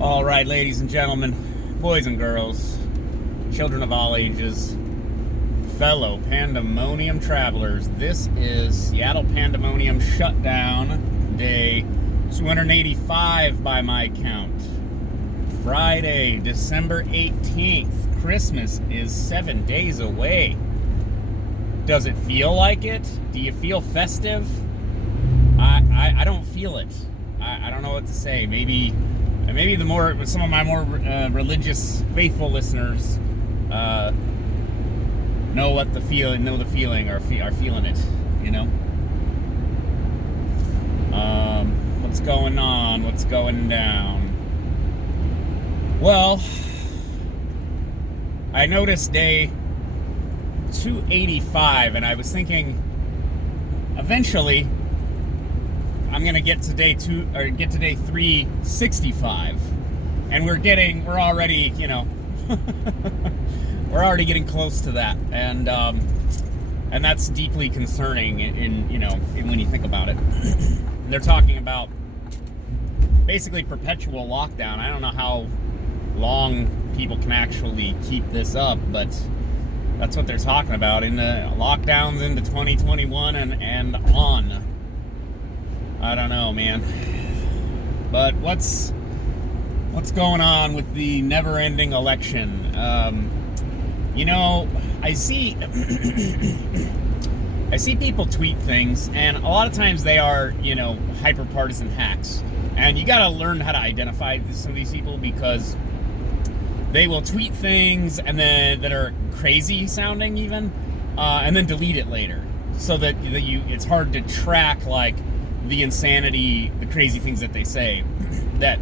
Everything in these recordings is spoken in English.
All right, ladies and gentlemen, boys and girls, children of all ages, fellow Pandemonium travelers, this is Seattle Pandemonium Shutdown, day 285 by my count. Friday, December 18th. Christmas is 7 days away. Does it feel like it? Do you feel festive? I don't feel it. I don't know what to say. Maybe some of my more religious, faithful listeners know the feeling, or are feeling it. You know. What's going on? What's going down? Well, I noticed day 285, and I was thinking, eventually, I'm gonna get to day 365, and we're already, we're already getting close to that, and that's deeply concerning when you think about it. They're talking about basically perpetual lockdown. I don't know how long people can actually keep this up, but that's what they're talking about, in the lockdowns into 2021 and on. I don't know, man. But what's going on with the never-ending election? I see people tweet things, and a lot of times they are, hyper-partisan hacks. And you gotta learn how to identify some of these people, because they will tweet things and then that are crazy sounding even, and then delete it later, so that it's hard to track the insanity, the crazy things that they say that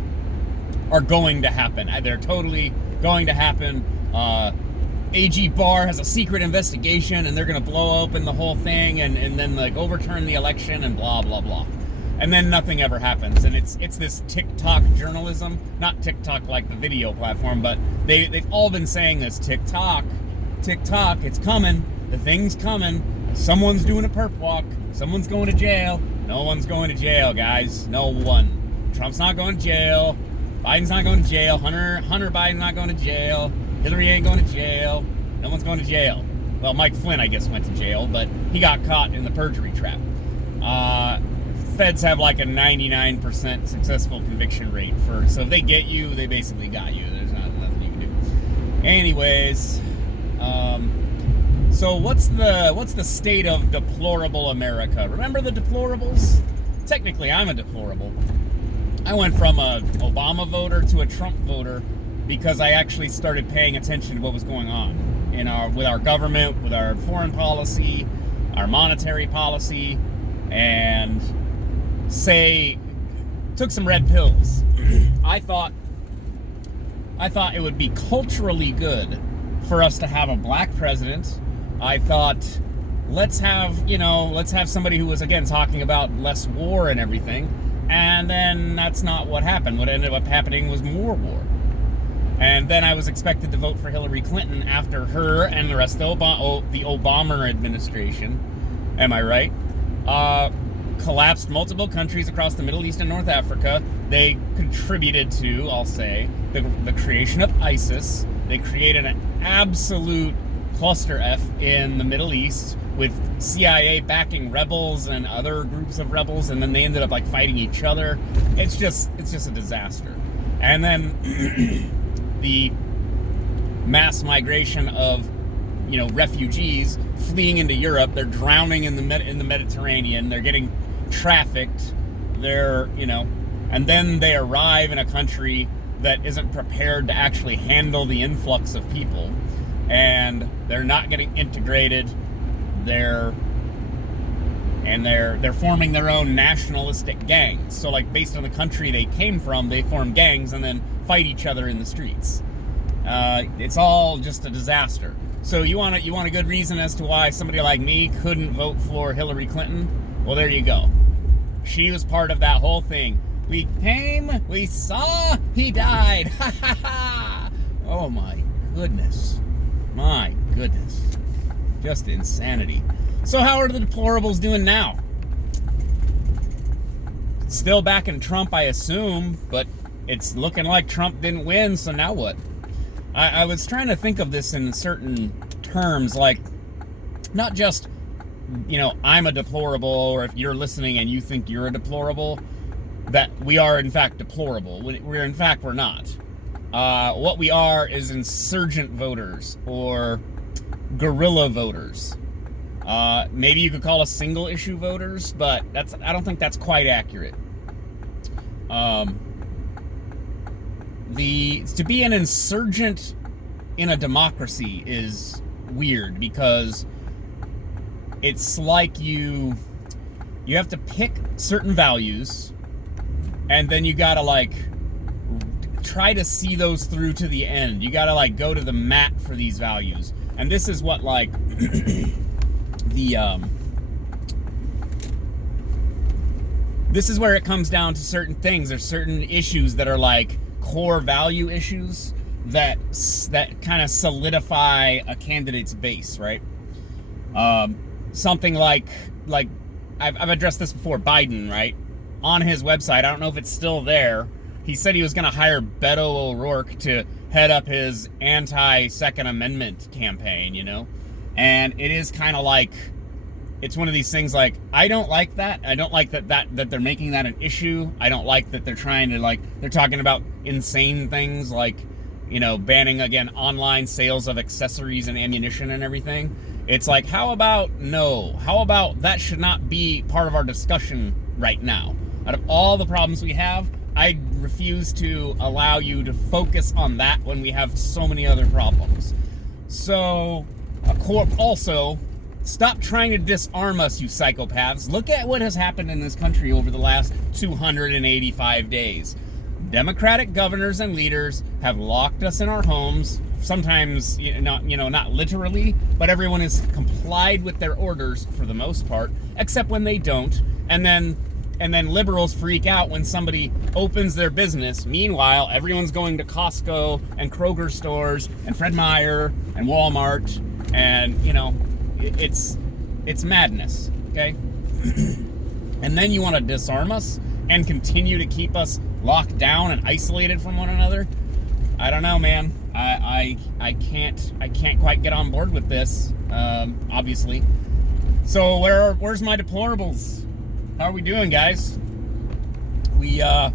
are going to happen. They're totally going to happen. AG Barr has a secret investigation, and they're going to blow open the whole thing and then overturn the election and blah blah blah, and then nothing ever happens. And it's this TikTok journalism, not TikTok like the video platform, but they've all been saying this. TikTok, it's coming. The thing's coming. Someone's doing a perp walk. Someone's going to jail. No one's going to jail, guys. No one. Trump's not going to jail. Biden's not going to jail. Hunter Biden's not going to jail. Hillary ain't going to jail. No one's going to jail. Well, Mike Flynn, I guess, went to jail, but he got caught in the perjury trap. Feds have a 99% successful conviction rate so if they get you, they basically got you. There's nothing you can do. Anyways, so what's the state of deplorable America? Remember the deplorables? Technically, I'm a deplorable. I went from a Obama voter to a Trump voter because I actually started paying attention to what was going on with our government, with our foreign policy, our monetary policy, and took some red pills. I thought it would be culturally good for us to have a black president. I thought, let's have somebody who was, again, talking about less war and everything. And then that's not what happened. What ended up happening was more war. And then I was expected to vote for Hillary Clinton after her and the rest of the Obama administration, am I right? Collapsed multiple countries across the Middle East and North Africa. They contributed to, I'll say, the creation of ISIS. They created an absolute cluster F in the Middle East, with CIA backing rebels and other groups of rebels, and then they ended up fighting each other. It's just a disaster. And then the mass migration of refugees fleeing into Europe. They're drowning in the Mediterranean. They're getting trafficked. And then they arrive in a country that isn't prepared to actually handle the influx of people, and they're not getting integrated. They're forming their own nationalistic gangs. So based on the country they came from, they form gangs and then fight each other in the streets. It's all just a disaster. So you want a good reason as to why somebody like me couldn't vote for Hillary Clinton? Well, there you go. She was part of that whole thing. We came, we saw, he died. Ha ha ha! Oh my goodness. My goodness. Just insanity. So how are the deplorables doing now? Still backing Trump, I assume, but it's looking like Trump didn't win, so now what? I was trying to think of this in certain terms, like not just, I'm a deplorable, or if you're listening and you think you're a deplorable, that we are in fact deplorable. We're not. What we are is insurgent voters or guerrilla voters. Maybe you could call us single issue voters, but I don't think that's quite accurate. To be an insurgent in a democracy is weird, because it's like you have to pick certain values, and then you gotta like try to see those through to the end. You gotta like go to the mat for these values, and this is what like this is where it comes down to certain things. There's certain issues that are like core value issues that kind of solidify a candidate's base, right? Something like I've addressed this before. Biden, right? On his website, I don't know if it's still there, he said he was going to hire Beto O'Rourke to head up his anti-Second Amendment campaign, and it is kind of like, it's one of these things like, I don't like that. I don't like that they're making that an issue. I don't like that they're trying to they're talking about insane things like, banning again online sales of accessories and ammunition and everything. It's like, how about that should not be part of our discussion right now. Out of all the problems we have, I refuse to allow you to focus on that when we have so many other problems. So, also, stop trying to disarm us, you psychopaths. Look at what has happened in this country over the last 285 days. Democratic governors and leaders have locked us in our homes. Sometimes, not literally, but everyone has complied with their orders for the most part, except when they don't. And then liberals freak out when somebody opens their business. Meanwhile, everyone's going to Costco and Kroger stores and Fred Meyer and Walmart, and it's madness, okay? And then you want to disarm us and continue to keep us locked down and isolated from one another? I don't know, man. I can't quite get on board with this, obviously. So where's my deplorables? How are we doing, guys? We gonna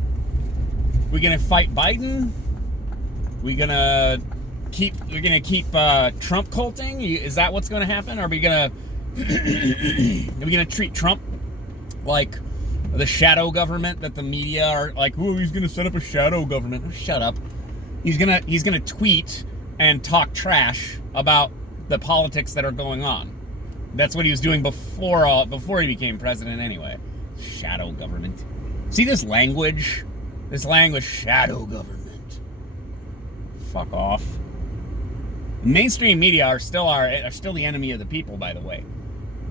fight Biden? We're gonna keep Trump culting? Is that what's gonna happen? Are we gonna treat Trump like the shadow government that the media are like, oh, he's gonna set up a shadow government? Oh, shut up. He's gonna tweet and talk trash about the politics that are going on. That's what he was doing before he became president anyway. Shadow government. See this language? This language, shadow government. Fuck off. Mainstream media are still the enemy of the people, by the way.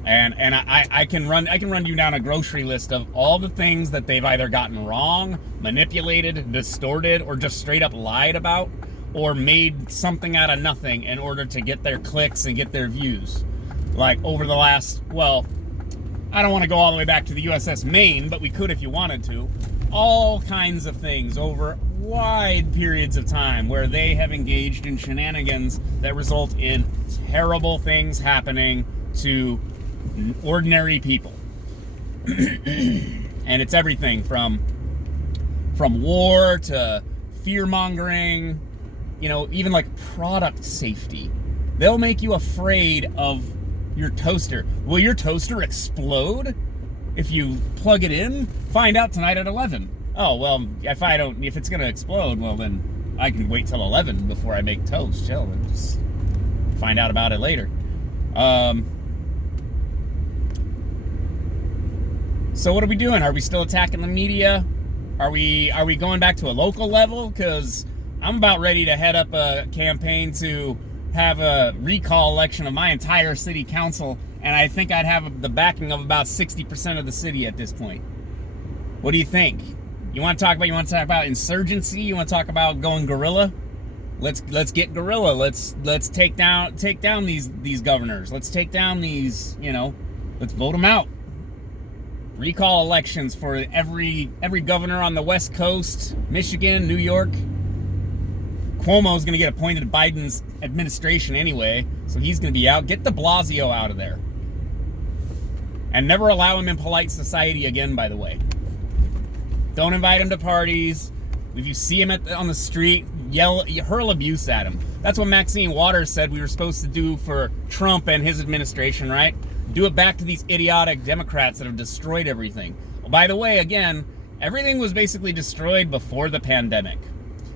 And I can run you down a grocery list of all the things that they've either gotten wrong, manipulated, distorted, or just straight up lied about, or made something out of nothing in order to get their clicks and get their views. Like over the last, well, I don't want to go all the way back to the USS Maine, but we could if you wanted to. All kinds of things over wide periods of time where they have engaged in shenanigans that result in terrible things happening to ordinary people. And it's everything from war to fear-mongering, even like product safety. They'll make you afraid of your toaster. Will your toaster explode if you plug it in? Find out tonight at 11. Oh, well, if it's gonna explode, well then I can wait till 11 before I make toast. Chill, and just find out about it later. So what are we doing? Are we still attacking the media? Are we going back to a local level? Because I'm about ready to head up a campaign to have a recall election of my entire city council, and I think I'd have the backing of about 60% of the city at this point. What do you think? You want to talk about insurgency? You want to talk about going guerrilla? Let's get guerrilla. Let's take down these governors. Let's take down these, let's vote them out. recall elections for every governor on the West Coast, Michigan, New York. Cuomo's going to get appointed to Biden's administration anyway, so he's going to be out. Get de Blasio out of there. And never allow him in polite society again, by the way. Don't invite him to parties. If you see him on the street, hurl abuse at him. That's what Maxine Waters said we were supposed to do for Trump and his administration, right? Do it back to these idiotic Democrats that have destroyed everything. By the way, again, everything was basically destroyed before the pandemic.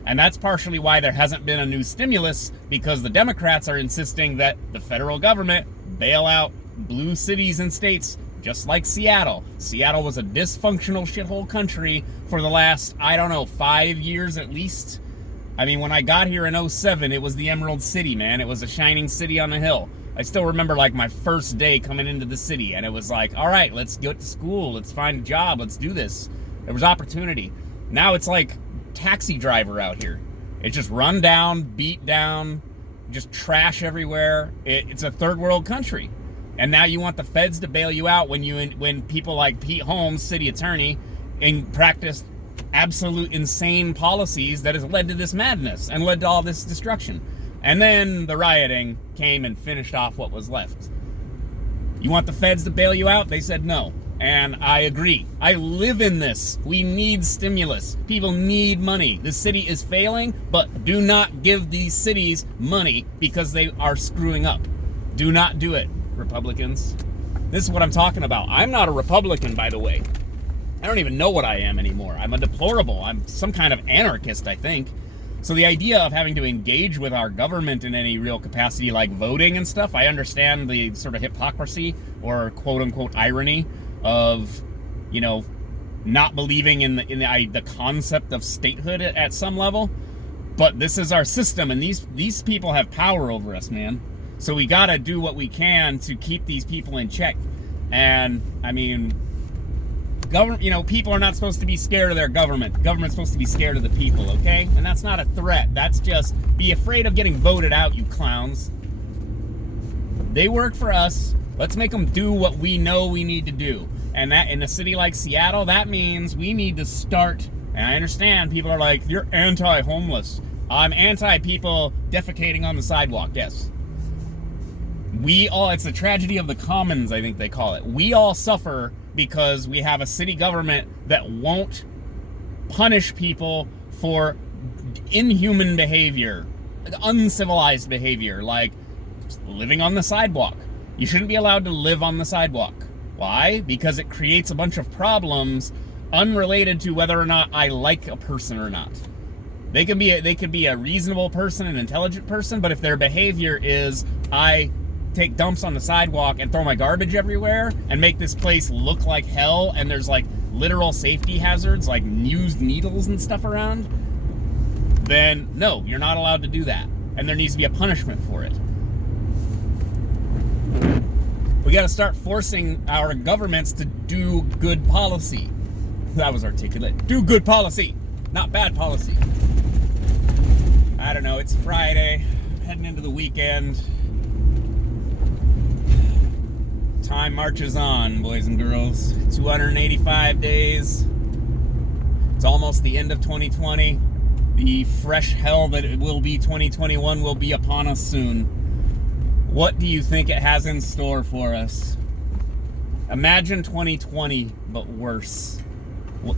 And that's partially why there hasn't been a new stimulus, because the Democrats are insisting that the federal government bail out blue cities and states, just like Seattle. Seattle was a dysfunctional shithole country for the last, 5 years at least. I mean, when I got here in 2007, it was the Emerald City, man. It was a shining city on a hill. I still remember, like, my first day coming into the city, and it was like, all right, let's go to school, let's find a job, let's do this. There was opportunity. Now it's like taxi driver out here. It's just run down, beat down, just trash everywhere. It's a third world country. And now you want the feds to bail you out when people like Pete Holmes, city attorney, and practice absolute insane policies that has led to this madness and led to all this destruction. And then the rioting came and finished off what was left. You want the feds to bail you out? They said no. And I agree. I live in this. We need stimulus. People need money. The city is failing, but do not give these cities money because they are screwing up. Do not do it, Republicans. This is what I'm talking about. I'm not a Republican, by the way. I don't even know what I am anymore. I'm a deplorable. I'm some kind of anarchist, I think. So the idea of having to engage with our government in any real capacity, like voting and stuff, I understand the sort of hypocrisy or quote-unquote irony of, not believing in the concept of statehood at some level. But this is our system, and these people have power over us, man. So we gotta do what we can to keep these people in check. And I mean, people are not supposed to be scared of their government. The government's supposed to be scared of the people, okay? And that's not a threat. That's just be afraid of getting voted out, you clowns. They work for us. Let's make them do what we know we need to do. And that in a city like Seattle, that means we need to start. And I understand people are like, you're anti-homeless. I'm anti-people defecating on the sidewalk, yes. It's a tragedy of the commons, I think they call it. We all suffer because we have a city government that won't punish people for inhuman behavior, uncivilized behavior, like living on the sidewalk. You shouldn't be allowed to live on the sidewalk. Why? Because it creates a bunch of problems unrelated to whether or not I like a person or not. They could be a reasonable person, an intelligent person, but if their behavior is I take dumps on the sidewalk and throw my garbage everywhere and make this place look like hell, and there's like literal safety hazards like used needles and stuff around, then no, you're not allowed to do that. And there needs to be a punishment for it. We got to start forcing our governments to do good policy. That was articulate. Do good policy, not bad policy. I don't know, it's Friday, heading into the weekend. Time marches on, boys and girls. 285 days. It's almost the end of 2020. The fresh hell that it will be 2021 will be upon us soon. What do you think it has in store for us? Imagine 2020, but worse.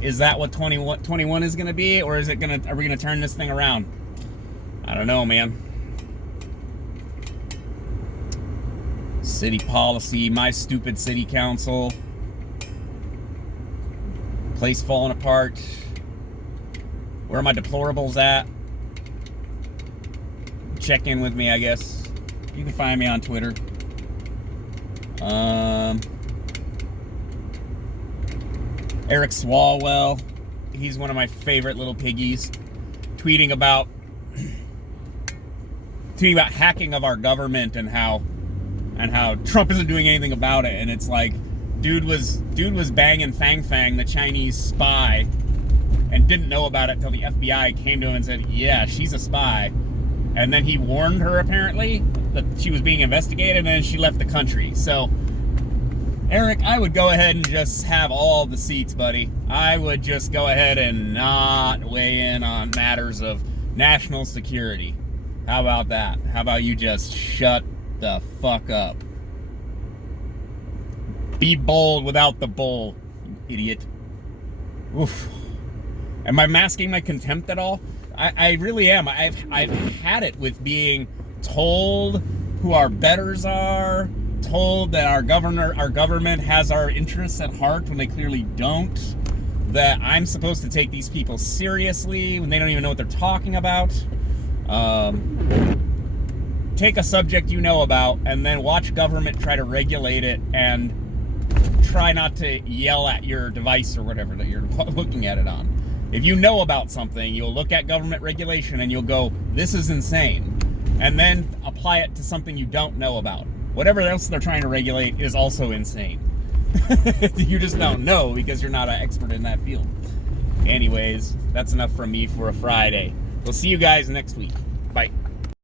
Is that what 2021 is going to be, or are we going to turn this thing around? I don't know, man. City policy, my stupid city council. Place falling apart. Where are my deplorables at? Check in with me, I guess. You can find me on Twitter. Eric Swalwell, he's one of my favorite little piggies, tweeting about hacking of our government and how Trump isn't doing anything about it. And it's like, dude was banging Fang Fang, the Chinese spy, and didn't know about it till the FBI came to him and said, yeah, she's a spy. And then he warned her, apparently, that she was being investigated, and then she left the country. So Eric, I would go ahead and just have all the seats, buddy. I would just go ahead and not weigh in on matters of national security. How about that? How about you just shut the fuck up? Be bold without the bull, you idiot. Oof. Am I masking my contempt at all? I really am. I've had it with being told who our betters are, told that our government has our interests at heart when they clearly don't, that I'm supposed to take these people seriously when they don't even know what they're talking about. Take a subject you know about and then watch government try to regulate it and try not to yell at your device or whatever that you're looking at it on. If you know about something, you'll look at government regulation and you'll go, this is insane. And then apply it to something you don't know about. Whatever else they're trying to regulate is also insane. You just don't know because you're not an expert in that field. Anyways, that's enough from me for a Friday. We'll see you guys next week. Bye.